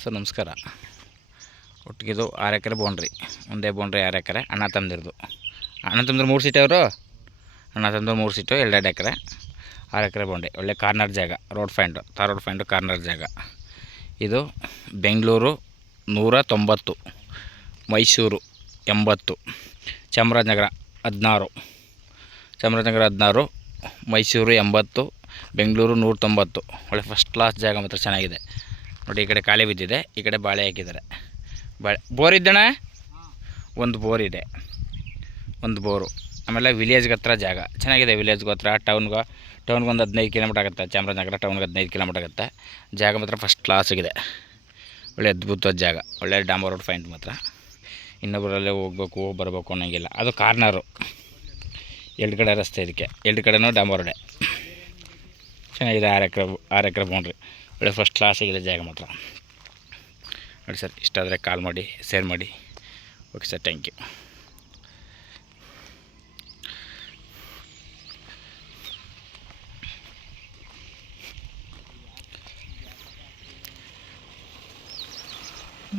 Sir ನಮಸ್ಕಾರ. ಒಟ್ಟಿಗಿದು 6 ಎಕರೆ boundary, ಒಂದೇ boundary 6 ಎಕರೆ. ಅಣ್ಣ ತಮ್ಮದಿರ್ದು, ಅಣ್ಣ ತಮ್ಮದ್ರು 3 ಸೀಟ್ ಅವರು, ಅಣ್ಣ ತಮ್ಮದು 3 ಸೀಟು, 2 ಎಕರೆ, 6 ಎಕರೆ ಬೌಂಡ್ರಿ. ಒಳ್ಳೆ ಕಾರ್ನರ್ ಜಾಗ, road point, road point corner ಜಾಗ. ಇದು ಬೆಂಗಳೂರು 190, ಮೈಸೂರು 80, ಚಾಮರಾಜನಗರ 16, ಚಾಮರಾಜನಗರ 16, ಮೈಸೂರು 80, ಬೆಂಗಳೂರು 190. ಒಳ್ಳೆ ಫಸ್ಟ್ ಕ್ಲಾಸ್ ಜಾಗ ಮಾತ್ರ ಚೆನ್ನಾಗಿದೆ ನೋಡಿ. ಈ ಕಡೆ ಖಾಲಿ ಬಿದ್ದಿದೆ, ಈ ಕಡೆ ಬಾಳೆ ಹಾಕಿದ್ದಾರೆ. ಬೋರ್ ಇದ್ದಣ್ಣ, ಒಂದು ಬೋರ್ ಇದೆ, ಒಂದು ಬೋರು. ಆಮೇಲೆ ವಿಲೇಜ್ಗೆ ಹತ್ರ ಜಾಗ ಚೆನ್ನಾಗಿದೆ. ವಿಲೇಜ್ಗೆ ಹತ್ರ, ಟೌನ್ಗೆ ಒಂದು 15 ಕಿಲೋಮೀಟ್ರ್ ಆಗುತ್ತೆ. ಚಾಮರಾಜನಗರ ಟೌನ್ಗೆ 15 ಕಿಲೋಮೀಟ್ರ್ ಆಗುತ್ತೆ. ಜಾಗ ಮಾತ್ರ ಫಸ್ಟ್ ಕ್ಲಾಸಾಗಿದೆ, ಒಳ್ಳೆ ಅದ್ಭುತವಾದ ಜಾಗ. ಒಳ್ಳೆ ಡಾಂಬರ್ ರೋಡ್ ಪಾಯಿಂಟ್ ಮಾತ್ರ. ಇನ್ನೊಬ್ಬರಲ್ಲೇ ಹೋಗ್ಬೇಕು ಬರಬೇಕು ಅನ್ನೋಂಗಿಲ್ಲ. ಅದು ಕಾರ್ನರು, 2 ಕಡೆ ರಸ್ತೆ, ಇದಕ್ಕೆ 2 ಕಡೆನೂ ಡಾಂಬರ್ ರೋಡೆ. ಚೆನ್ನಾಗಿದೆ. 6 ಎಕರೆ ಬೌಂಡ್ರಿ, ಒಳ್ಳೆ ಫಸ್ಟ್ ಕ್ಲಾಸಾಗಿದೆ ಜಾಗ ಮಾತ್ರ ನೋಡಿ ಸರ್. ಇಷ್ಟ ಆದರೆ ಕಾಲ್ ಮಾಡಿ, ಶೇರ್ ಮಾಡಿ. Okay sir, thank you.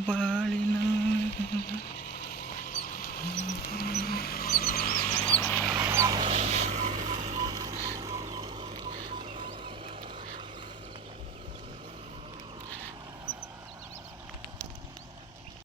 ಬಾಳಿನ